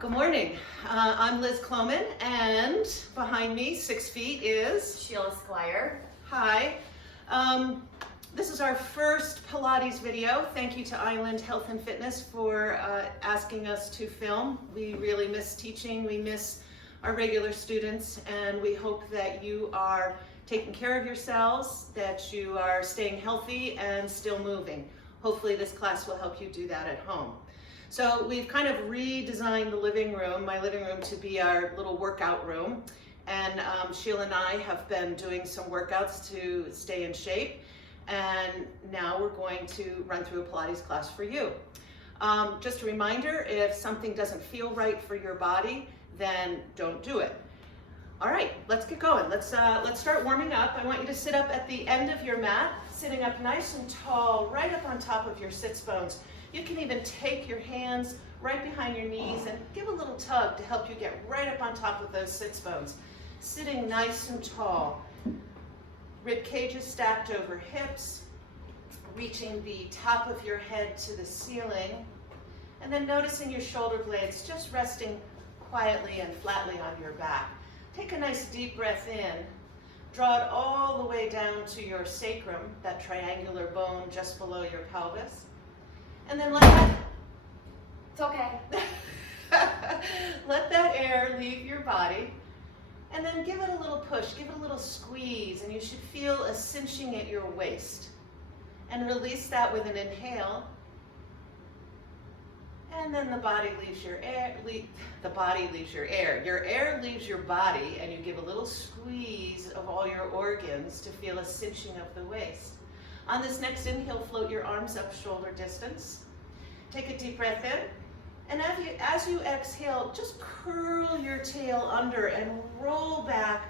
Good morning. I'm Liz Klohmann, and behind me, 6 feet, is Sheila Squier. Hi. This is our first Pilates video. Thank you to Island Health and Fitness for asking us to film. We really miss teaching. We miss our regular students, and we hope that you are taking care of yourselves, that you are staying healthy and still moving. Hopefully this class will help you do that at home. So we've kind of redesigned the living room, my living room, to be our little workout room. And Sheila and I have been doing some workouts to stay in shape. And now we're going to run through a Pilates class for you. Just a reminder, if something doesn't feel right for your body, then don't do it. All right, let's get going. Let's start warming up. I want you to sit up at the end of your mat, sitting up nice and tall, right up on top of your sits bones. You can even take your hands right behind your knees and give a little tug to help you get right up on top of those sits bones. Sitting nice and tall. Rib cages stacked over hips, reaching the top of your head to the ceiling, and then noticing your shoulder blades just resting quietly and flatly on your back. Take a nice deep breath in. Draw it all the way down to your sacrum, that triangular bone just below your pelvis. And then let that air leave your body. And then give it a little push, give it a little squeeze, and you should feel a cinching at your waist. And release that with an inhale. And then the body leaves your air. Your air leaves your body, and you give a little squeeze of all your organs to feel a cinching of the waist. On this next inhale, float your arms up shoulder distance. Take a deep breath in. And as you exhale, just curl your tail under and roll back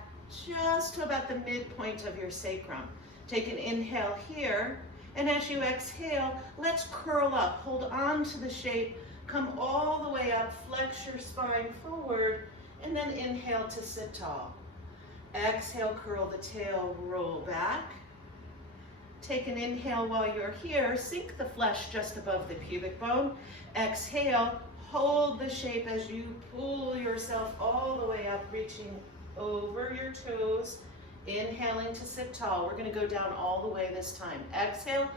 just to about the midpoint of your sacrum. Take an inhale here. And as you exhale, let's curl up. Hold on to the shape. Come all the way up. Flex your spine forward. And then inhale to sit tall. Exhale, curl the tail, roll back. Take an inhale while you're here. Sink the flesh just above the pubic bone. Exhale, hold the shape as you pull yourself all the way up, reaching over your toes. Inhaling to sit tall. We're going to go down all the way this time. Exhale,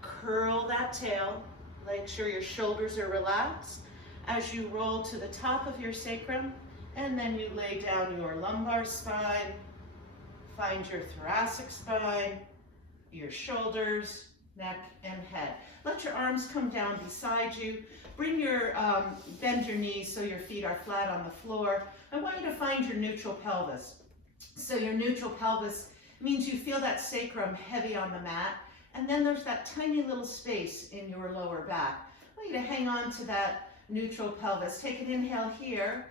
curl that tail. Make sure your shoulders are relaxed as you roll to the top of your sacrum, and then you lay down your lumbar spine. Find your thoracic spine, your shoulders, neck, and head. Let your arms come down beside you. Bend your knees so your feet are flat on the floor. I want you to find your neutral pelvis. So your neutral pelvis means you feel that sacrum heavy on the mat, and then there's that tiny little space in your lower back. I want you to hang on to that neutral pelvis. Take an inhale here,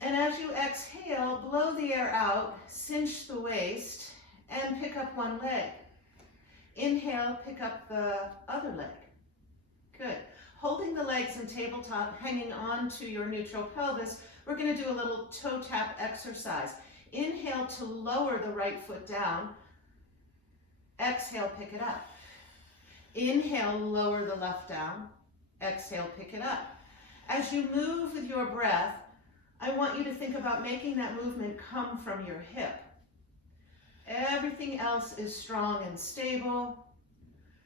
and as you exhale, blow the air out, cinch the waist, and pick up one leg. Inhale, pick up the other leg. Good. Holding the legs in tabletop, hanging on to your neutral pelvis, we're going to do a little toe tap exercise. Inhale to lower the right foot down. Exhale, pick it up. Inhale, lower the left down. Exhale, pick it up. As you move with your breath, I want you to think about making that movement come from your hip. Everything else is strong and stable.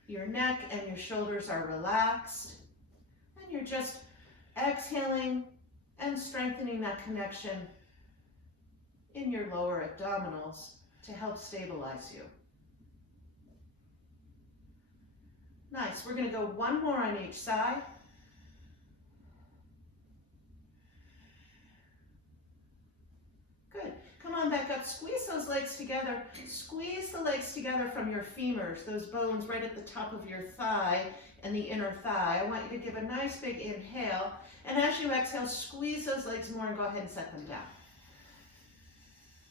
Your neck and your shoulders are relaxed. And you're just exhaling and strengthening that connection in your lower abdominals to help stabilize you. Nice. We're going to go one more on each side. Good. Come on back up. Squeeze those legs together. Squeeze the legs together from your femurs, those bones right at the top of your thigh and the inner thigh. I want you to give a nice big inhale. And as you exhale, squeeze those legs more and go ahead and set them down.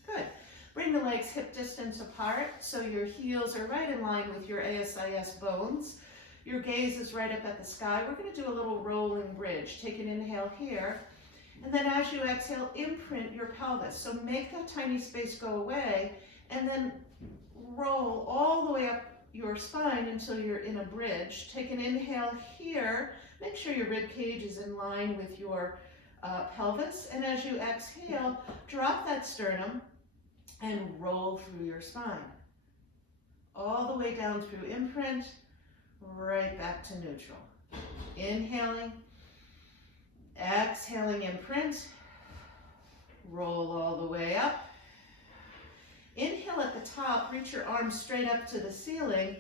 Good. Bring the legs hip distance apart so your heels are right in line with your ASIS bones. Your gaze is right up at the sky. We're going to do a little rolling bridge. Take an inhale here. And then as you exhale, imprint your pelvis. So make that tiny space go away and then roll all the way up your spine until you're in a bridge. Take an inhale here. Make sure your rib cage is in line with your pelvis. And as you exhale, drop that sternum and roll through your spine. All the way down through imprint, right back to neutral. Inhaling, exhaling imprint, roll all the way up. Inhale at the top, reach your arms straight up to the ceiling,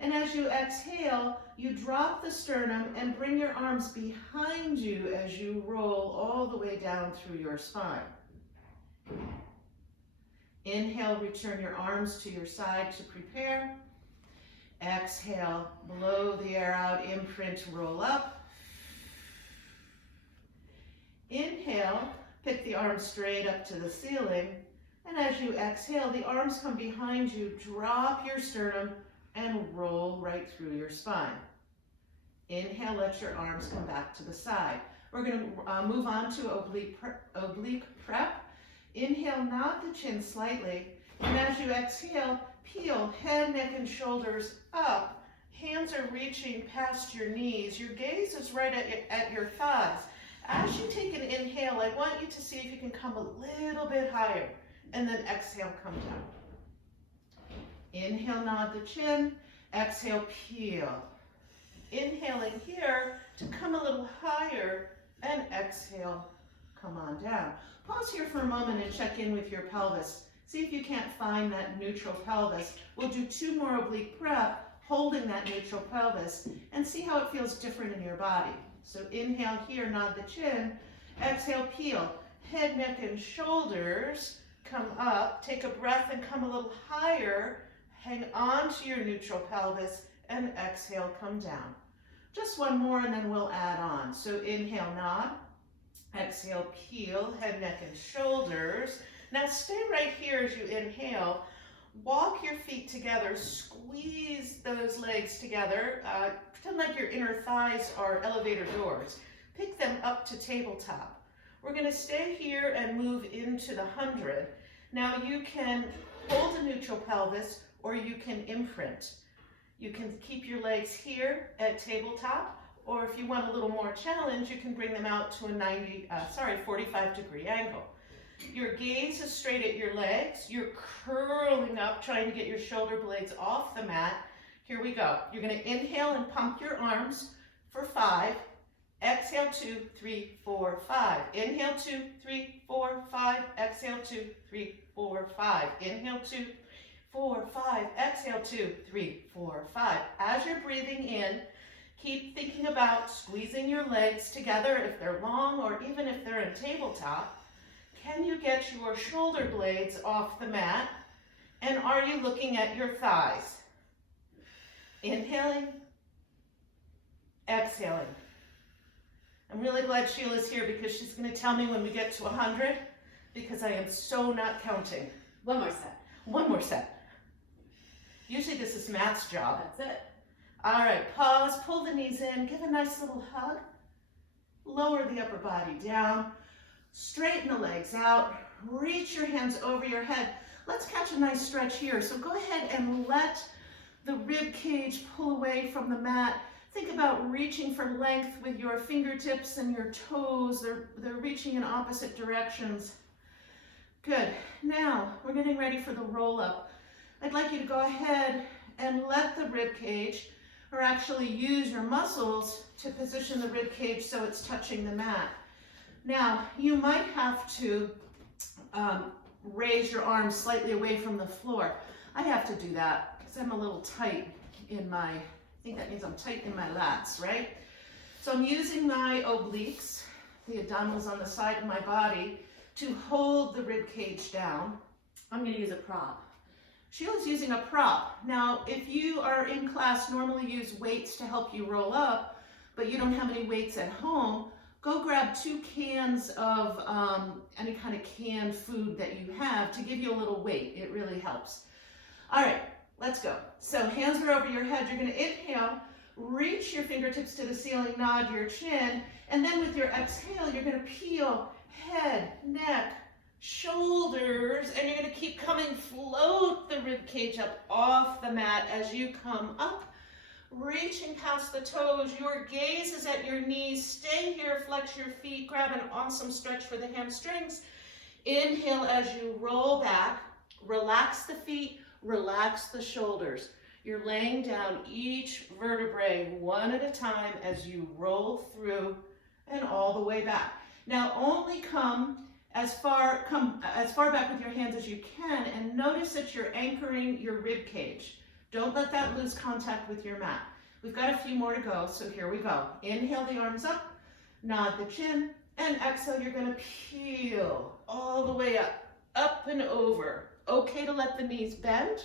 and as you exhale, you drop the sternum and bring your arms behind you as you roll all the way down through your spine. Inhale, return your arms to your side to prepare. Exhale, blow the air out, imprint, roll up. Inhale, pick the arms straight up to the ceiling. And as you exhale, the arms come behind you, drop your sternum, and roll right through your spine. Inhale, let your arms come back to the side. We're going to move on to oblique prep. Inhale, nod the chin slightly, and as you exhale, peel head, neck, and shoulders up. Hands are reaching past your knees. Your gaze is right at your thighs. As you take an inhale, I want you to see if you can come a little bit higher, and then exhale, come down. Inhale, nod the chin. Exhale, peel. Inhaling here to come a little higher, and exhale, come on down. Pause here for a moment and check in with your pelvis. See if you can't find that neutral pelvis. We'll do 2 more oblique prep, holding that neutral pelvis, and see how it feels different in your body. So inhale here, nod the chin. Exhale, peel. Head, neck, and shoulders come up. Take a breath and come a little higher. Hang on to your neutral pelvis, and exhale, come down. Just 1 more, and then we'll add on. So inhale, nod. Exhale, peel, head, neck, and shoulders. Now stay right here as you inhale. Walk your feet together. Squeeze those legs together. Pretend like your inner thighs are elevator doors. Pick them up to tabletop. We're going to stay here and move into the 100. Now you can hold a neutral pelvis or you can imprint. You can keep your legs here at tabletop, or if you want a little more challenge, you can bring them out to a 45-degree angle. Your gaze is straight at your legs. You're curling up, trying to get your shoulder blades off the mat. Here we go. You're going to inhale and pump your arms for 5. Exhale, 2, 3, 4, 5. Inhale, 2, 3, 4, 5. Exhale, 2, 3, 4, 5. Inhale, 2, 4, 5. Exhale, 2, 3, 4, 5. As you're breathing in, keep thinking about squeezing your legs together if they're long or even if they're in tabletop. Can you get your shoulder blades off the mat? And are you looking at your thighs? Inhaling, exhaling. I'm really glad Sheila's here because she's going to tell me when we get to 100, because I am so not counting. 1 more set. 1 more set. Usually this is Matt's job. That's it. All right, pause, pull the knees in, give a nice little hug. Lower the upper body down. Straighten the legs out. Reach your hands over your head. Let's catch a nice stretch here. So go ahead and let the rib cage pull away from the mat. Think about reaching for length with your fingertips and your toes. They're reaching in opposite directions. Good. Now we're getting ready for the roll up. I'd like you to go ahead and let the rib cage, or actually use your muscles to position the rib cage so it's touching the mat. Now, you might have to raise your arms slightly away from the floor. I have to do that because I'm a little tight in my, I think that means I'm tight in my lats, right? So I'm using my obliques, the abdominals on the side of my body, to hold the rib cage down. I'm going to use a prop. Sheila's using a prop. Now, if you are in class, normally use weights to help you roll up, but you don't have any weights at home, go grab 2 cans of any kind of canned food that you have to give you a little weight. It really helps. All right, let's go. So hands are over your head. You're going to inhale, reach your fingertips to the ceiling, nod your chin, and then with your exhale, you're going to peel head, neck, shoulders, and you're going to keep coming, float the rib cage up off the mat as you come up. reaching past the toes. Your gaze is at your knees. Stay here, flex your feet, grab an awesome stretch for the hamstrings. Inhale as you roll back, relax the feet, relax the shoulders. You're laying down each vertebrae one at a time as you roll through and all the way back. Now only come as far back with your hands as you can, and notice that you're anchoring your rib cage. Don't let that lose contact with your mat. We've got a few more to go, so here we go. Inhale the arms up, nod the chin, and exhale, you're gonna peel all the way up and over. Okay to let the knees bend,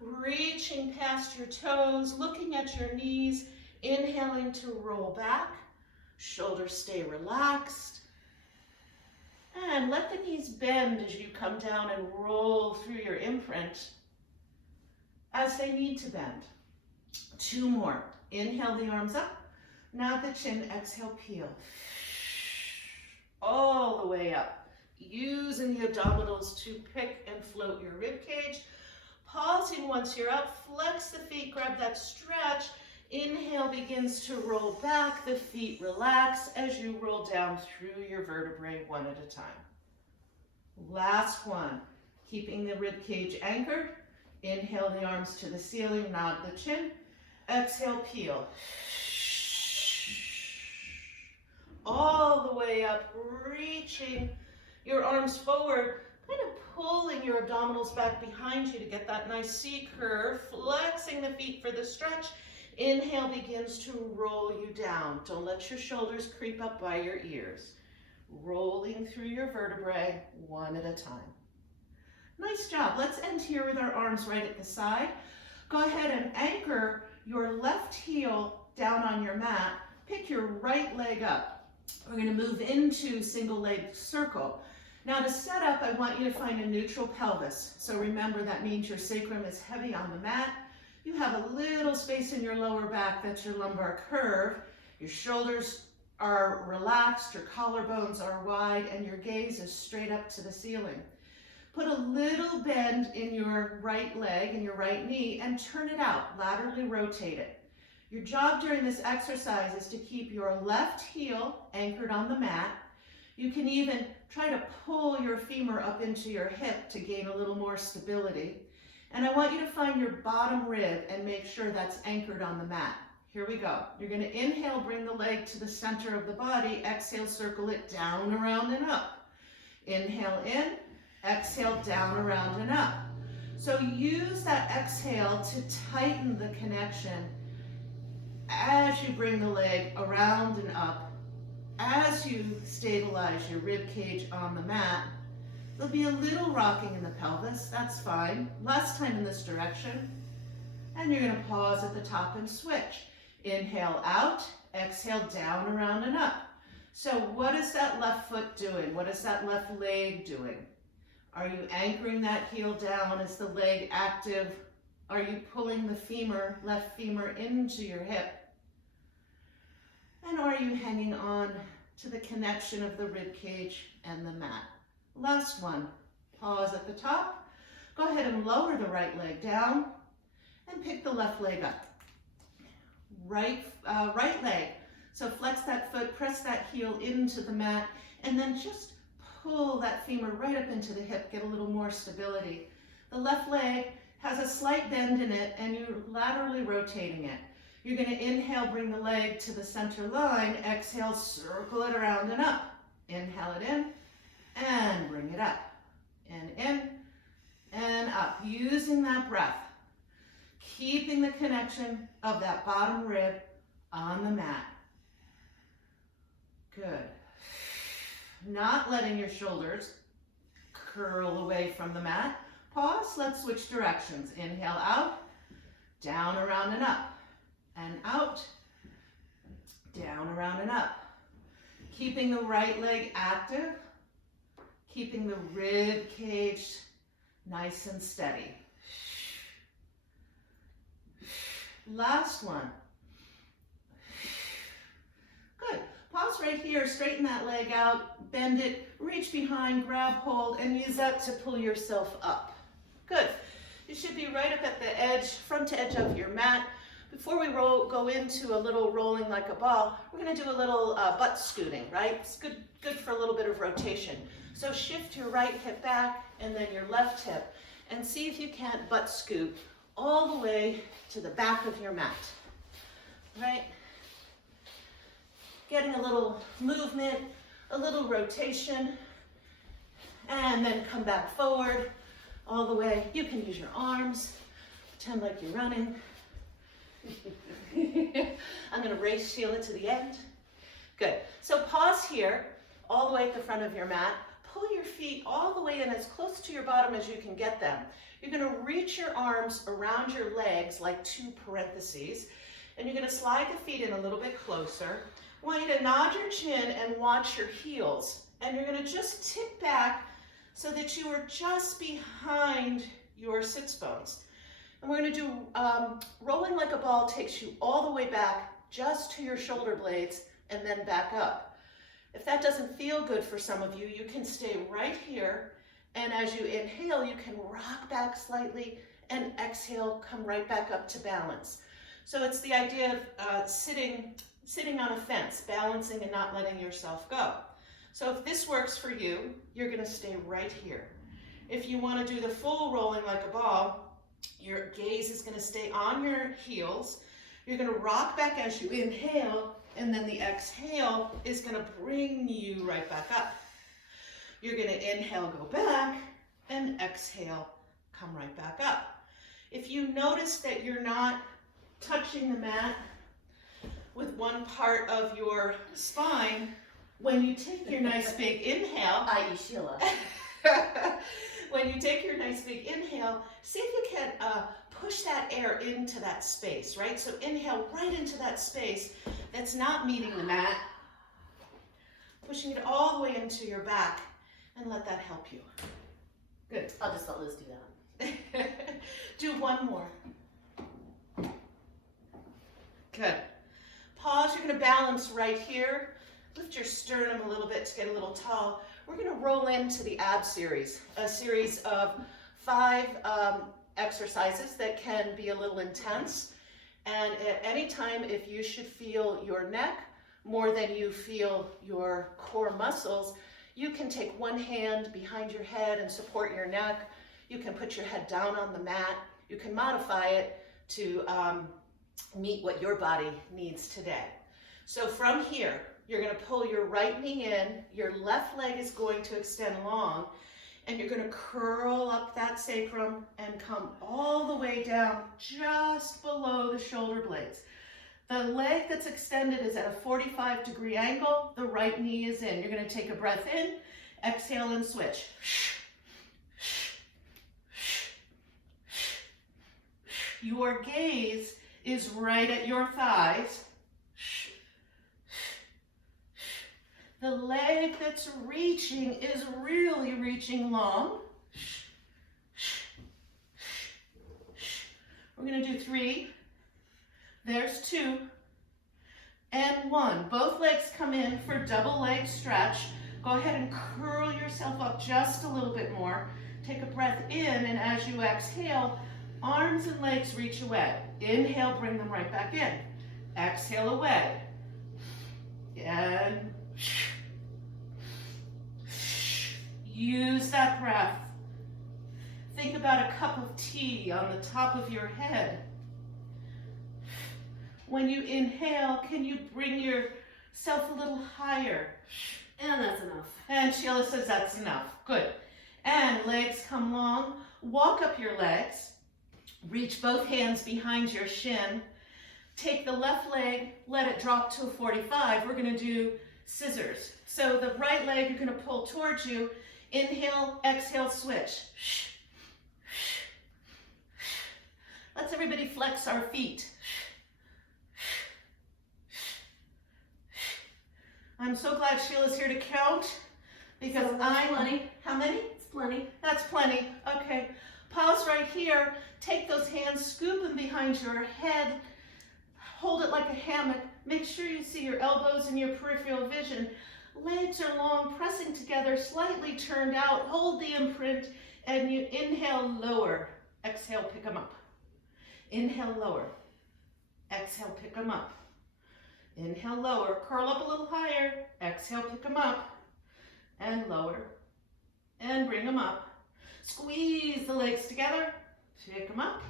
reaching past your toes, looking at your knees, inhaling to roll back, shoulders stay relaxed, and let the knees bend as you come down and roll through your imprint as they need to bend. Two more. Inhale the arms up, nod the chin, exhale, peel. All the way up. Using the abdominals to pick and float your rib cage. Pausing once you're up, flex the feet, grab that stretch. Inhale begins to roll back, the feet relax as you roll down through your vertebrae one at a time. Last one, keeping the rib cage anchored. Inhale the arms to the ceiling, nod the chin. Exhale, peel. All the way up, reaching your arms forward, kind of pulling your abdominals back behind you to get that nice C curve, flexing the feet for the stretch. Inhale begins to roll you down. Don't let your shoulders creep up by your ears. Rolling through your vertebrae one at a time. Nice job. Let's end here with our arms right at the side. Go ahead and anchor your left heel down on your mat. Pick your right leg up. We're going to move into single leg circle. Now to set up, I want you to find a neutral pelvis. So remember, that means your sacrum is heavy on the mat. You have a little space in your lower back, that's your lumbar curve. Your shoulders are relaxed, your collarbones are wide, and your gaze is straight up to the ceiling. Put a little bend in your right leg and your right knee and turn it out, laterally rotate it. Your job during this exercise is to keep your left heel anchored on the mat. You can even try to pull your femur up into your hip to gain a little more stability. And I want you to find your bottom rib and make sure that's anchored on the mat. Here we go. You're going to inhale, bring the leg to the center of the body. Exhale, circle it down, around, and up. Inhale in, exhale, down, around, and up. So use that exhale to tighten the connection as you bring the leg around and up. As you stabilize your rib cage on the mat, there'll be a little rocking in the pelvis, that's fine. Last time in this direction. And you're going to pause at the top and switch. Inhale out, exhale down, around, and up. So what is that left foot doing? What is that left leg doing? Are you anchoring that heel down? Is the leg active? Are you pulling the femur, left femur into your hip? And are you hanging on to the connection of the rib cage and the mat? Last one, pause at the top. Go ahead and lower the right leg down and pick the left leg up. Right leg. So flex that foot, press that heel into the mat, and then just pull that femur right up into the hip, get a little more stability. The left leg has a slight bend in it, and you're laterally rotating it. You're going to inhale, bring the leg to the center line. Exhale, circle it around and up. Inhale it in, and bring it up. And in, and up. Using that breath. Keeping the connection of that bottom rib on the mat. Good. Not letting your shoulders curl away from the mat. Pause, let's switch directions. Inhale out, down, around, and up. And out, down, around, and up. Keeping the right leg active, keeping the rib cage nice and steady. Last one. Good. Pause right here, straighten that leg out, bend it, reach behind, grab hold, and use that to pull yourself up. Good. You should be right up at the edge, front edge of your mat. Before we go into a little rolling like a ball, we're going to do a little butt scooting, right? It's good for a little bit of rotation. So shift your right hip back and then your left hip, and see if you can't butt scoot all the way to the back of your mat, right? Getting a little movement, a little rotation, and then come back forward all the way. You can use your arms, pretend like you're running. I'm going to race Sheila to the end. Good. So pause here, all the way at the front of your mat. Pull your feet all the way in as close to your bottom as you can get them. You're going to reach your arms around your legs like 2 parentheses, and you're going to slide the feet in a little bit closer. I want you to nod your chin and watch your heels, and you're going to just tip back so that you are just behind your sits bones. And we're going to do rolling like a ball takes you all the way back just to your shoulder blades and then back up. If that doesn't feel good for some of you, you can stay right here, and as you inhale, you can rock back slightly, and exhale, come right back up to balance. So it's the idea of sitting on a fence, balancing and not letting yourself go. So if this works for you, you're going to stay right here. If you want to do the full rolling like a ball, your gaze is going to stay on your heels. You're going to rock back as you inhale, and then the exhale is going to bring you right back up. You're going to inhale, go back, and exhale, come right back up. If you notice that you're not touching the mat with one part of your spine, when you take your nice big inhale, i.e. Sheila. when you take your nice big inhale, see if you can push that air into that space, right? So inhale right into that space that's not meeting the mat, pushing it all the way into your back, and let that help you. Good. I'll just let Liz do that. Do one more. Good. Pause. You're going to balance right here. Lift your sternum a little bit to get a little tall. We're going to roll into the ab series, a series of 5 exercises that can be a little intense. And at any time, if you should feel your neck more than you feel your core muscles, you can take one hand behind your head and support your neck. You can put your head down on the mat. You can modify it to meet what your body needs today. So from here, you're going to pull your right knee in, your left leg is going to extend long, and you're going to curl up that sacrum and come all the way down just below the shoulder blades. The leg that's extended is at a 45-degree angle. The right knee is in. You're going to take a breath in, exhale, and switch. Your gaze is right at your thighs. The leg that's reaching is really reaching long. We're going to do 3. There's 2 and 1. Both legs come in for double leg stretch. Go ahead and curl yourself up just a little bit more. Take a breath in, and as you exhale, arms and legs reach away. Inhale, bring them right back in. Exhale away. And use that breath. Think about a cup of tea on the top of your head. When you inhale, can you bring yourself a little higher? And that's enough. And Sheila says that's enough. Good. And legs come long. Walk up your legs. Reach both hands behind your shin. Take the left leg, let it drop to a 45. We're going to do scissors. So the right leg you're going to pull towards you. Inhale, exhale, switch. Let's everybody flex our feet. I'm so glad Sheila's here to count, because plenty. How many? It's plenty. That's plenty. Okay. Pause right here. Take those hands, scoop them behind your head. Hold it like a hammock. Make sure you see your elbows and your peripheral vision. Legs are long, pressing together, slightly turned out. Hold the imprint, and you inhale, lower. Exhale, pick them up. Inhale, lower. Exhale, pick them up. Inhale, lower, curl up a little higher. Exhale, pick them up and lower and bring them up. Squeeze the legs together, pick them up.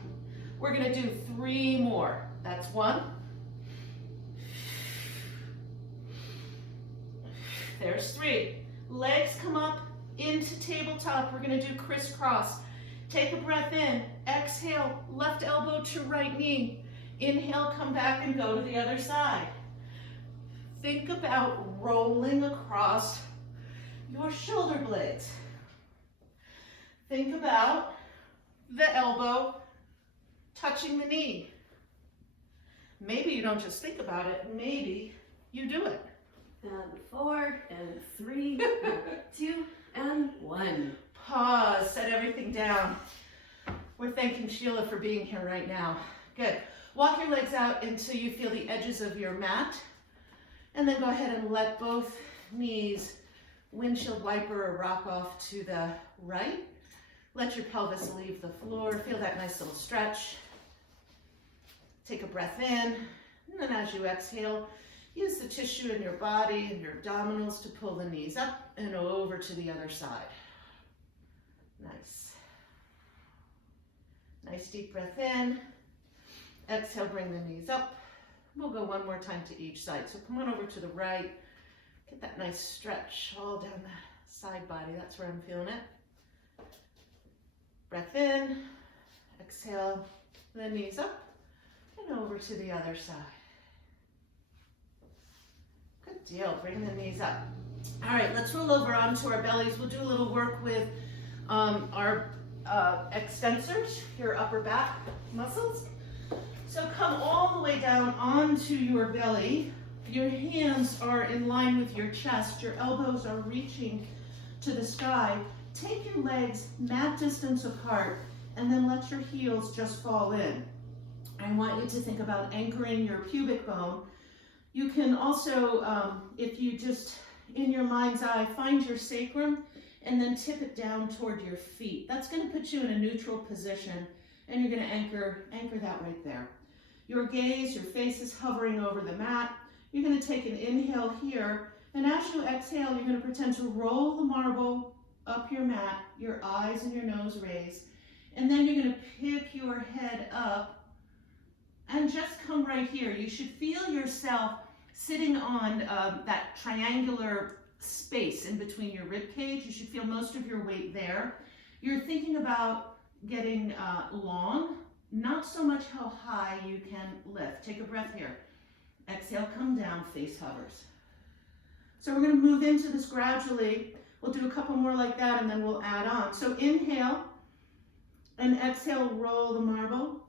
We're gonna do 3 more. That's 1. There's 3. Legs come up into tabletop. We're gonna do crisscross. Take a breath in, exhale, left elbow to right knee. Inhale, come back and go to the other side. Think about rolling across your shoulder blades. Think about the elbow touching the knee. Maybe you don't just think about it, maybe you do it. And 4, and 3, and 2, and 1. Pause, set everything down. We're thanking Sheila for being here right now. Good. Walk your legs out until you feel the edges of your mat. And then go ahead and let both knees windshield wiper or rock off to the right. Let your pelvis leave the floor. Feel that nice little stretch. Take a breath in. And then as you exhale, use the tissue in your body and your abdominals to pull the knees up and over to the other side. Nice. Nice deep breath in. Exhale, bring the knees up. We'll go 1 more time to each side. So come on over to the right. Get that nice stretch all down the side body. That's where I'm feeling it. Breath in. Exhale, the knees up and over to the other side. Good deal. Bring the knees up. All right, let's roll over onto our bellies. We'll do a little work with our extensors, your upper back muscles. So come all the way down onto your belly. Your hands are in line with your chest. Your elbows are reaching to the sky. Take your legs mat distance apart and then let your heels just fall in. I want you to think about anchoring your pubic bone. You can also, if you just, in your mind's eye, find your sacrum and then tip it down toward your feet. That's going to put you in a neutral position, and you're going to anchor that right there. Your gaze, your face is hovering over the mat. You're going to take an inhale here, and as you exhale, you're going to pretend to roll the marble up your mat, your eyes and your nose raised, and then you're going to pick your head up and just come right here. You should feel yourself sitting on that triangular space in between your rib cage. You should feel most of your weight there. You're thinking about getting long, not so much how high you can lift. Take a breath here. Exhale, come down, face hovers. So we're going to move into this gradually. We'll do a couple more like that and then we'll add on. So inhale and exhale, roll the marble.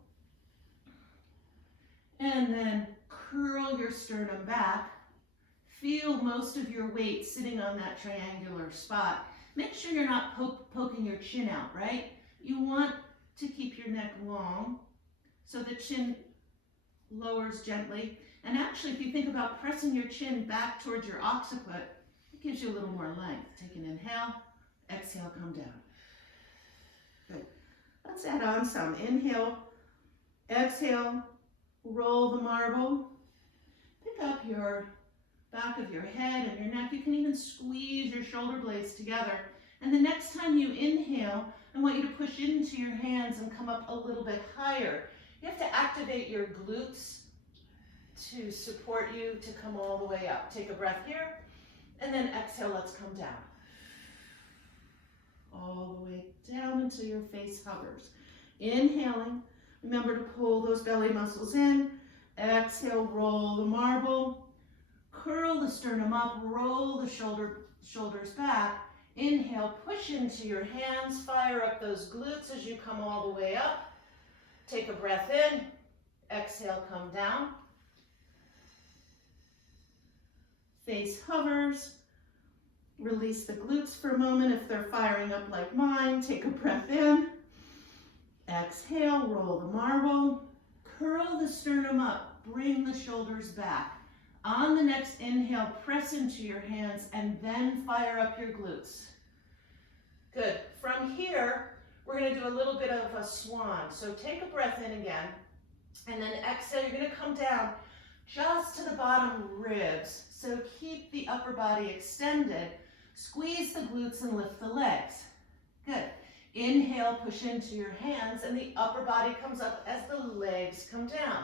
And then curl your sternum back. Feel most of your weight sitting on that triangular spot. Make sure you're not poking your chin out, right? You want to keep your neck long so the chin lowers gently. And actually, if you think about pressing your chin back towards your occiput, it gives you a little more length. Take an inhale, exhale, come down. Good. Let's add on some. Inhale, exhale, roll the marble. Pick up your back of your head and your neck. You can even squeeze your shoulder blades together. And the next time you inhale, I want you to push into your hands and come up a little bit higher. You have to activate your glutes to support you to come all the way up. Take a breath here, and then exhale, let's come down. All the way down until your face hovers. Inhaling, remember to pull those belly muscles in. Exhale, roll the marble. Curl the sternum up, roll the shoulders back. Inhale, push into your hands, fire up those glutes as you come all the way up. Take a breath in, exhale, come down. Face hovers. Release the glutes for a moment if they're firing up like mine. Take a breath in. Exhale, roll the marble. Curl the sternum up, bring the shoulders back. On the next inhale, press into your hands and then fire up your glutes. Good. From here, we're going to do a little bit of a swan. So take a breath in again. And then exhale, you're gonna come down just to the bottom ribs. So keep the upper body extended. Squeeze the glutes and lift the legs. Good. Inhale, push into your hands, and the upper body comes up as the legs come down.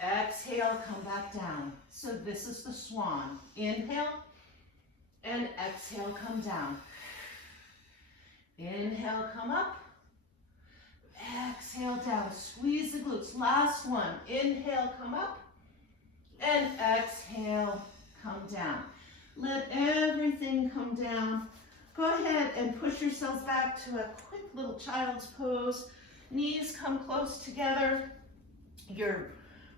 Exhale, come back down. So this is the swan. Inhale, and exhale, come down. Inhale, come up. Exhale, down. Squeeze the glutes. Last one. Inhale, come up. And exhale, come down. Let everything come down. Go ahead and push yourselves back to a quick little child's pose. Knees come close together. Your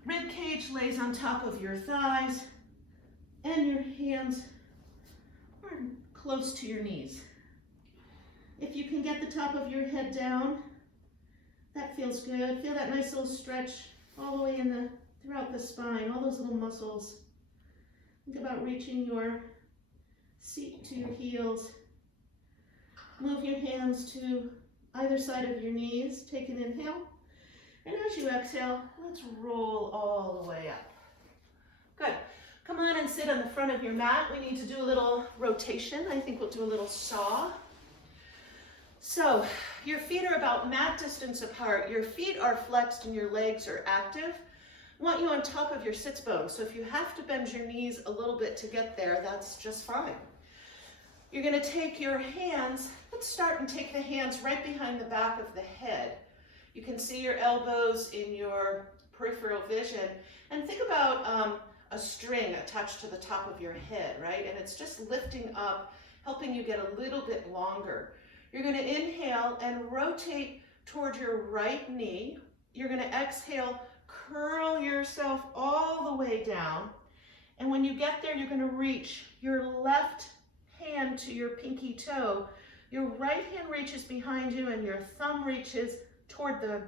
rib cage lays on top of your thighs, and your hands are close to your knees. If you can get the top of your head down, that feels good. Feel that nice little stretch all the way throughout the spine, all those little muscles. Think about reaching your seat to your heels. Move your hands to either side of your knees. Take an inhale. And as you exhale, let's roll all the way up. Good. Come on and sit on the front of your mat. We need to do a little rotation. I think we'll do a little saw. So your feet are about mat distance apart. Your feet are flexed and your legs are active. I want you on top of your sits bone. So if you have to bend your knees a little bit to get there, that's just fine. You're going to take your hands. Let's start and take the hands right behind the back of the head. You can see your elbows in your peripheral vision. And think about a string attached to the top of your head, right? And it's just lifting up, helping you get a little bit longer. You're going to inhale and rotate toward your right knee. You're going to exhale, curl yourself all the way down. And when you get there, you're going to reach your left hand to your pinky toe. Your right hand reaches behind you and your thumb reaches toward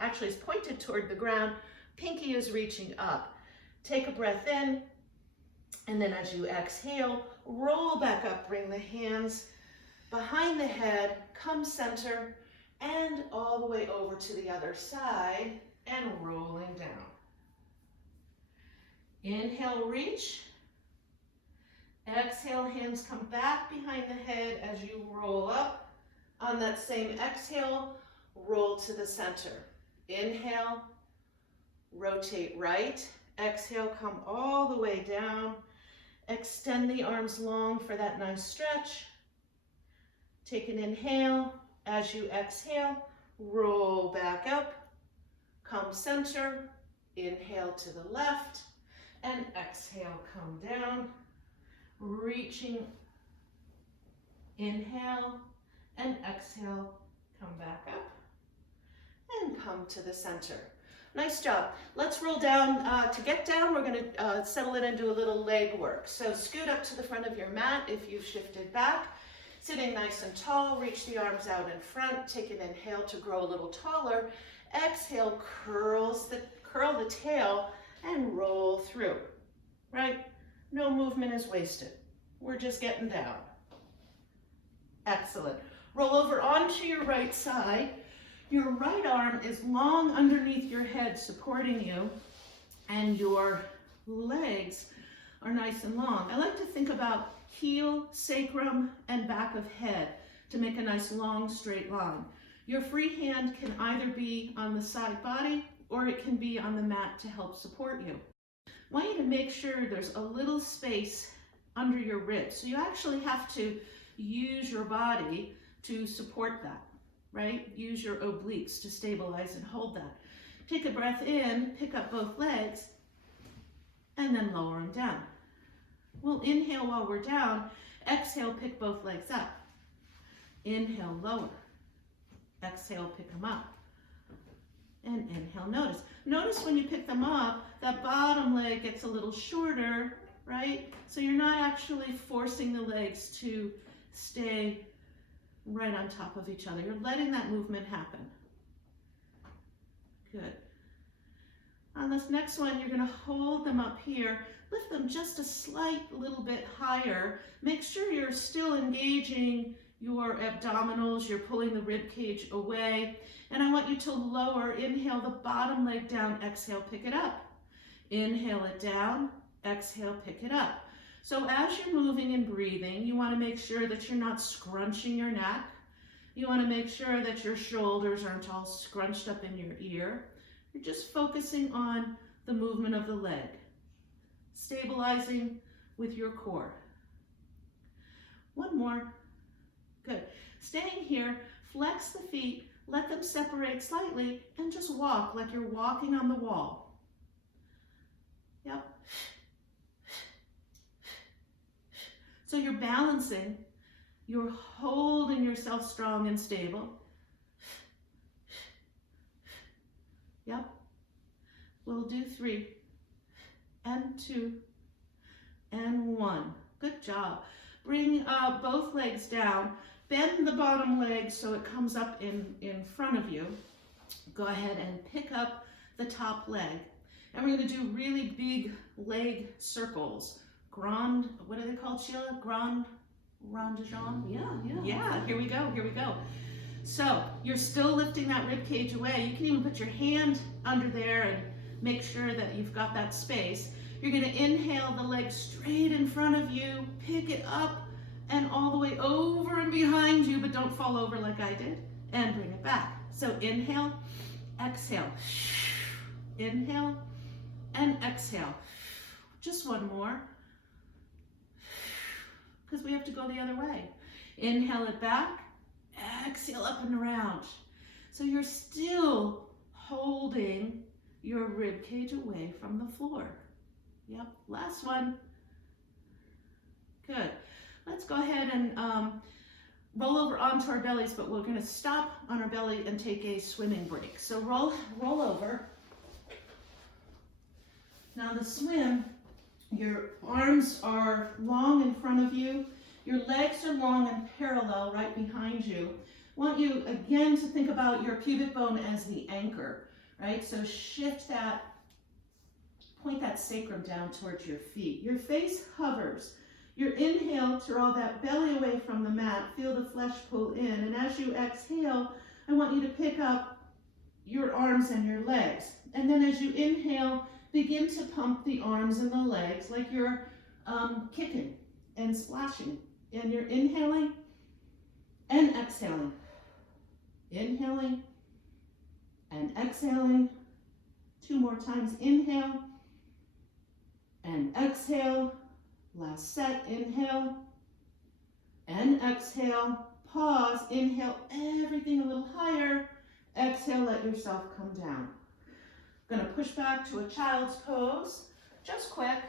actually is pointed toward the ground. Pinky is reaching up. Take a breath in, and then as you exhale, roll back up. Bring the hands behind the head, come center, and all the way over to the other side, and rolling down. Inhale, reach. Exhale, hands come back behind the head as you roll up. On that same exhale, roll to the center. Inhale, rotate right. Exhale, come all the way down. Extend the arms long for that nice stretch. Take an inhale. As you exhale, roll back up. Come center. Inhale to the left. And exhale, come down. Reaching. Inhale and exhale. Come back up. And come to the center. Nice job. Let's roll down. To get down, we're going to settle it into a little leg work. So scoot up to the front of your mat if you've shifted back. Sitting nice and tall, reach the arms out in front. Take an inhale to grow a little taller. Exhale, curl the tail and roll through. Right? No movement is wasted. We're just getting down. Excellent. Roll over onto your right side. Your right arm is long underneath your head, supporting you, and your legs are nice and long. I like to think about heel, sacrum, and back of head to make a nice long straight line. Your free hand can either be on the side body or it can be on the mat to help support you. I want you to make sure there's a little space under your ribs. So you actually have to use your body to support that. Right? Use your obliques to stabilize and hold that. Take a breath in, pick up both legs, and then lower them down. We'll inhale while we're down. Exhale, pick both legs up. Inhale, lower. Exhale, pick them up. And inhale, notice. Notice when you pick them up, that bottom leg gets a little shorter, right? So you're not actually forcing the legs to stay right on top of each other. You're letting that movement happen. Good. On this next one, you're going to hold them up here. Lift them just a slight little bit higher. Make sure you're still engaging your abdominals, you're pulling the rib cage away. And I want you to lower, inhale the bottom leg down, exhale, pick it up. Inhale it down, exhale, pick it up. So as you're moving and breathing, you want to make sure that you're not scrunching your neck. You want to make sure that your shoulders aren't all scrunched up in your ear. You're just focusing on the movement of the leg, stabilizing with your core. One more. Good. Staying here, flex the feet, let them separate slightly, and just walk like you're walking on the wall. Yep. So you're balancing, you're holding yourself strong and stable. Yep. We'll do 3 and 2 and 1. Good job. Bring both legs down. Bend the bottom leg so it comes up in front of you. Go ahead and pick up the top leg. And we're going to do really big leg circles. Grand, what are they called, Sheila? Grand de jambe? Yeah, here we go. So you're still lifting that rib cage away. You can even put your hand under there and make sure that you've got that space. You're going to inhale the leg straight in front of you, pick it up and all the way over and behind you, but don't fall over like I did, and bring it back. So inhale, exhale, inhale and exhale. Just one more, because we have to go the other way. Inhale it back, exhale up and around. So you're still holding your rib cage away from the floor. Yep, last one. Good. Let's go ahead and roll over onto our bellies, but we're going to stop on our belly and take a swimming break. So roll over. Now the swim, your arms are long in front of you. Your legs are long and parallel right behind you. I want you again to think about your pubic bone as the anchor, right? So shift that, point that sacrum down towards your feet. Your face hovers. Your inhale, draw that belly away from the mat. Feel the flesh pull in. And as you exhale, I want you to pick up your arms and your legs. And then as you inhale, begin to pump the arms and the legs like you're kicking and splashing. And you're inhaling and exhaling. Inhaling and exhaling. 2 more times. Inhale and exhale. Last set. Inhale and exhale. Pause. Inhale everything a little higher. Exhale, let yourself come down. Going to push back to a child's pose, just quick.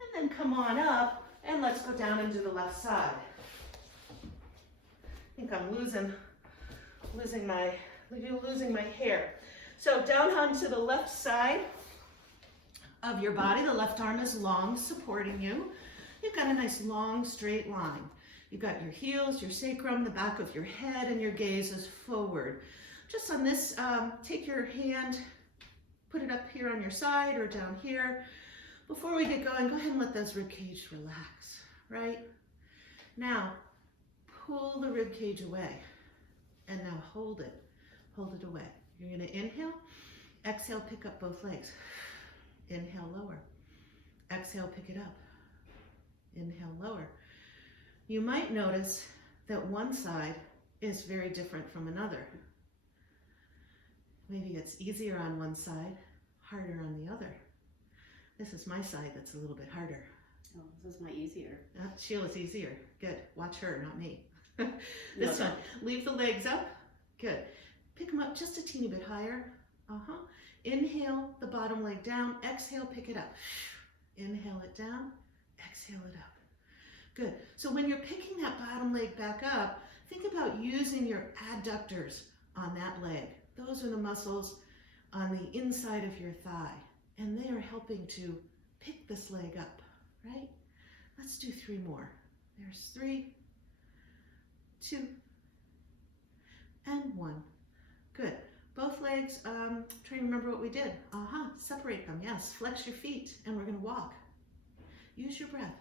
And then come on up and let's go down and do the left side. I think I'm losing my hair. So down onto the left side of your body. The left arm is long, supporting you. You've got a nice long straight line. You've got your heels, your sacrum, the back of your head, and your gaze is forward. Just on this, take your hand, put it up here on your side or down here. Before we get going, go ahead and let those rib cage relax, right? Now, pull the rib cage away, and now hold it away. You're gonna inhale, exhale, pick up both legs. Inhale, lower. Exhale, pick it up. Inhale, lower. You might notice that one side is very different from another. Maybe it's easier on one side, harder on the other. This is my side that's a little bit harder. Oh, this is my easier. Sheila's easier. Good. Watch her, not me. This one. Leave the legs up. Good. Pick them up just a teeny bit higher. Inhale the bottom leg down. Exhale, pick it up. Inhale it down. Exhale it up. Good. So when you're picking that bottom leg back up, think about using your adductors on that leg. Those are the muscles on the inside of your thigh, and they are helping to pick this leg up, right? Let's do 3 more. There's 3, 2, and 1. Good. Both legs, trying to remember what we did. Separate them, yes. Flex your feet, and we're gonna walk. Use your breath.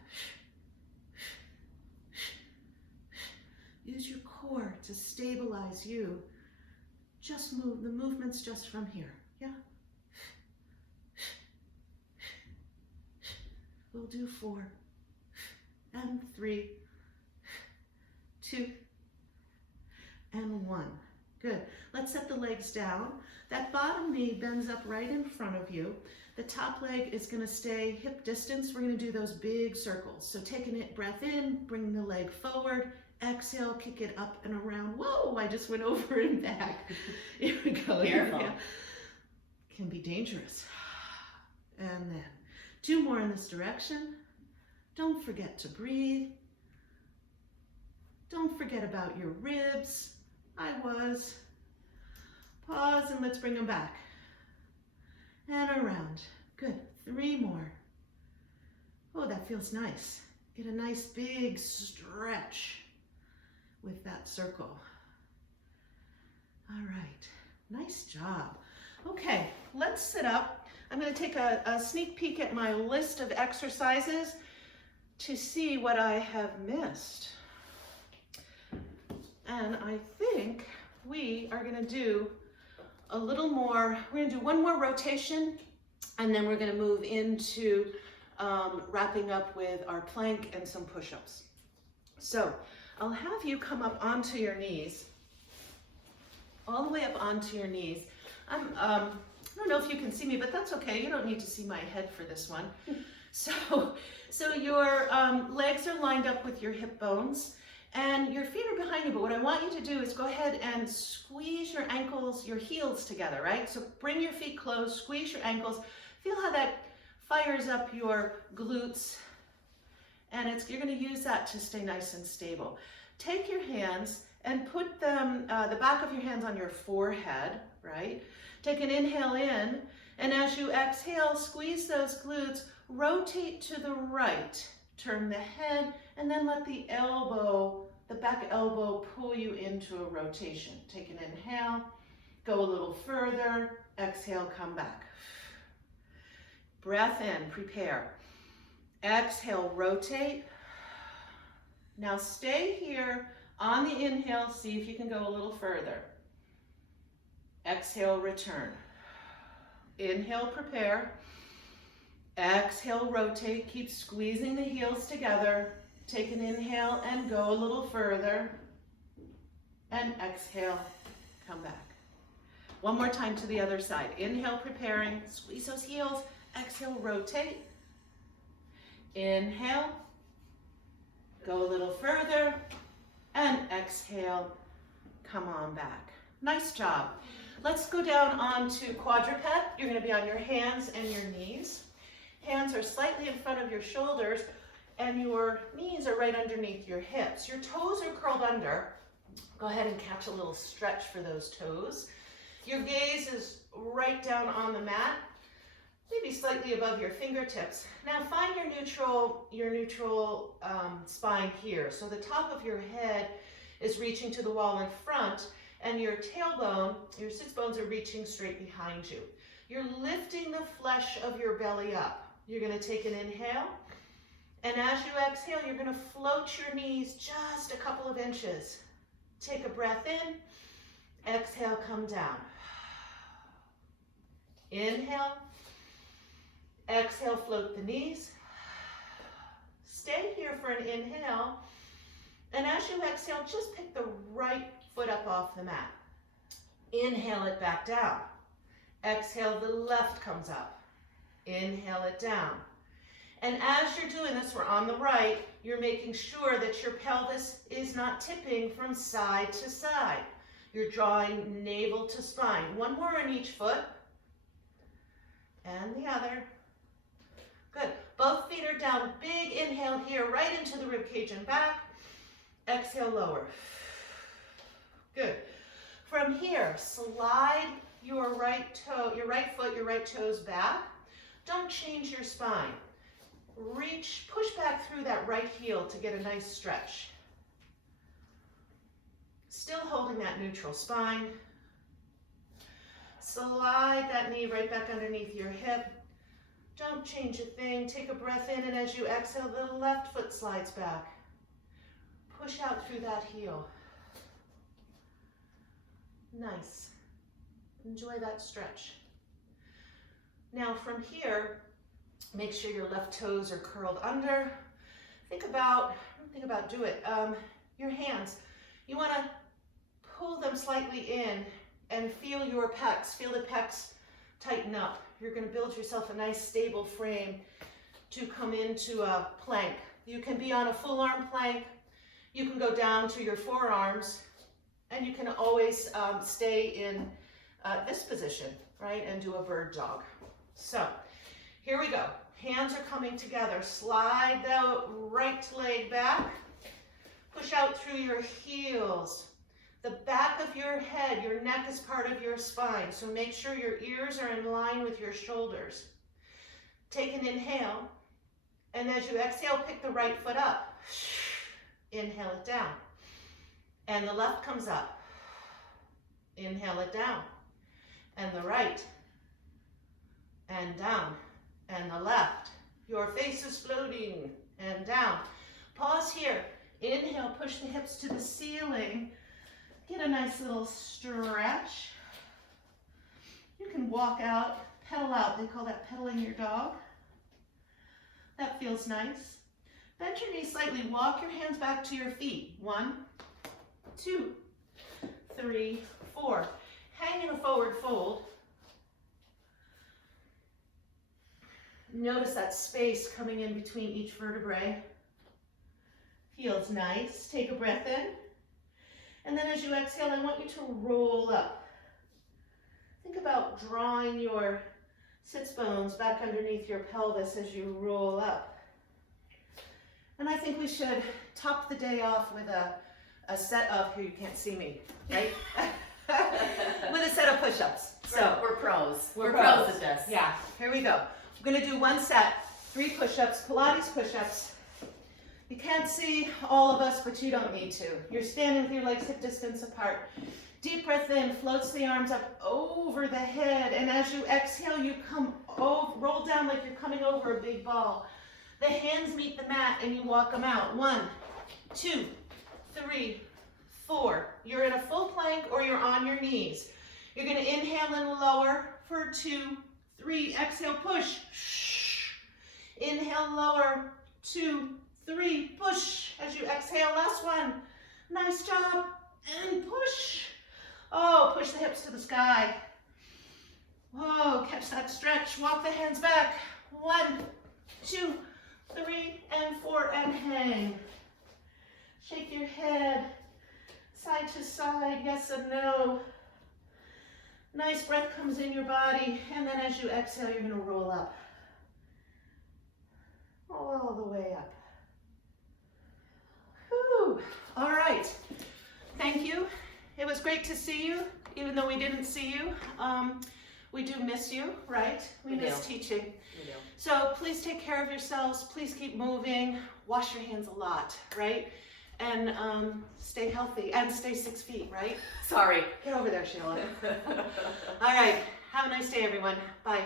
Use your core to stabilize you. Just move, the movement's just from here, yeah? We'll do 4, and 3, 2, and 1. Good. Let's set the legs down. That bottom knee bends up right in front of you. The top leg is going to stay hip distance. We're going to do those big circles. So take a breath in, bring the leg forward. Exhale, kick it up and around. Whoa, I just went over and back. Here we go. Careful. Yeah. Can be dangerous. And then 2 more in this direction. Don't forget to breathe. Don't forget about your ribs. I was. Pause and let's bring them back. And around. Good. 3 more. Oh, that feels nice. Get a nice big stretch with that circle. All right. Nice job. Okay, let's sit up. I'm going to take a sneak peek at my list of exercises to see what I have missed. And I think we are going to do a little more. We're going to do 1 more rotation, and then we're going to move into wrapping up with our plank and some push-ups. So I'll have you come up onto your knees, all the way up onto your knees. I don't know if you can see me, but that's okay. You don't need to see my head for this one. So your legs are lined up with your hip bones, and your feet are behind you. But what I want you to do is go ahead and squeeze your ankles, your heels together, right? So bring your feet closed, squeeze your ankles. Feel how that fires up your glutes, and you're going to use that to stay nice and stable. Take your hands and put them, the back of your hands on your forehead, right? Take an inhale in, and as you exhale, squeeze those glutes, rotate to the right, turn the head, and then let the back elbow pull you into a rotation. Take an inhale, go a little further, exhale, come back. Breath in, prepare. Exhale, rotate. Now stay here on the inhale, see if you can go a little further. Exhale, return. Inhale, prepare. Exhale, rotate. Keep squeezing the heels together. Take an inhale and go a little further. And exhale, come back. 1 more time to the other side. Inhale, preparing. Squeeze those heels. Exhale, rotate. Inhale. Go a little further. And exhale, come on back. Nice job. Let's go down onto quadruped. You're going to be on your hands and your knees. Hands are slightly in front of your shoulders, and your knees are right underneath your hips. Your toes are curled under. Go ahead and catch a little stretch for those toes. Your gaze is right down on the mat, maybe slightly above your fingertips. Now find your neutral spine here. So the top of your head is reaching to the wall in front, and your tailbone, your sits bones are reaching straight behind you. You're lifting the flesh of your belly up. You're going to take an inhale, and as you exhale, you're going to float your knees just a couple of inches. Take a breath in, exhale, come down. Inhale, exhale, float the knees. Stay here for an inhale, and as you exhale, just pick the right foot up off the mat. Inhale it back down. Exhale, the left comes up. Inhale it down. And as you're doing this, we're on the right, you're making sure that your pelvis is not tipping from side to side. You're drawing navel to spine. 1 more on each foot. And the other. Good. Both feet are down. Big inhale here, right into the ribcage and back. Exhale, lower. Good. From here, slide your right foot, your right toes back. Don't change your spine. Reach, push back through that right heel to get a nice stretch. Still holding that neutral spine. Slide that knee right back underneath your hip. Don't change a thing. Take a breath in, and as you exhale, the left foot slides back. Push out through that heel. Nice. Enjoy that stretch. Now from here, make sure your left toes are curled under. Think about do it. Your hands, you want to pull them slightly in and feel your pecs. Feel the pecs tighten up. You're going to build yourself a nice stable frame to come into a plank. You can be on a full arm plank. You can go down to your forearms, and you can always stay in this position, right, and do a bird dog. So here we go. Hands are coming together. Slide the right leg back. Push out through your heels. The back of your head, your neck is part of your spine, so make sure your ears are in line with your shoulders. Take an inhale, and as you exhale, pick the right foot up. Inhale it down. And the left comes up. Inhale it down. And the right. And down. And the left. Your face is floating. And down. Pause here. Inhale, push the hips to the ceiling. Get a nice little stretch. You can walk out, pedal out. They call that peddling your dog. That feels nice. Bend your knees slightly. Walk your hands back to your feet. 1, 2, 3, 4. Hang in a forward fold. Notice that space coming in between each vertebrae. Feels nice. Take a breath in. And then as you exhale, I want you to roll up. Think about drawing your sits bones back underneath your pelvis as you roll up. And I think we should top the day off with a set of, here you can't see me, right? With a set of push-ups. So we're pros. We're pros at this. Yeah, here we go. We're gonna do one set, 3 push-ups, Pilates push-ups. You can't see all of us, but you don't need to. You're standing with your legs hip distance apart. Deep breath in, floats the arms up over the head, and as you exhale, you come over, roll down like you're coming over a big ball. The hands meet the mat and you walk them out. 1, 2, 3, 4. You're in a full plank or you're on your knees. You're gonna inhale and lower for 2, 3. Exhale, push. Inhale, lower. 2, 3, push. As you exhale, last one. Nice job. And push. Oh, push the hips to the sky. Whoa, catch that stretch. Walk the hands back. 1, 2, 3, and 4, and hang. Shake your head side to side, yes and no. Nice breath comes in your body, and then as you exhale, you're gonna roll up. All the way up. Whew. All right, thank you. It was great to see you, even though we didn't see you. We do miss you, right? We miss teaching. We do. So please take care of yourselves. Please keep moving. Wash your hands a lot, right? And stay healthy and stay 6 feet, right? Sorry. Get over there, Sheila. All right. Have a nice day, everyone. Bye.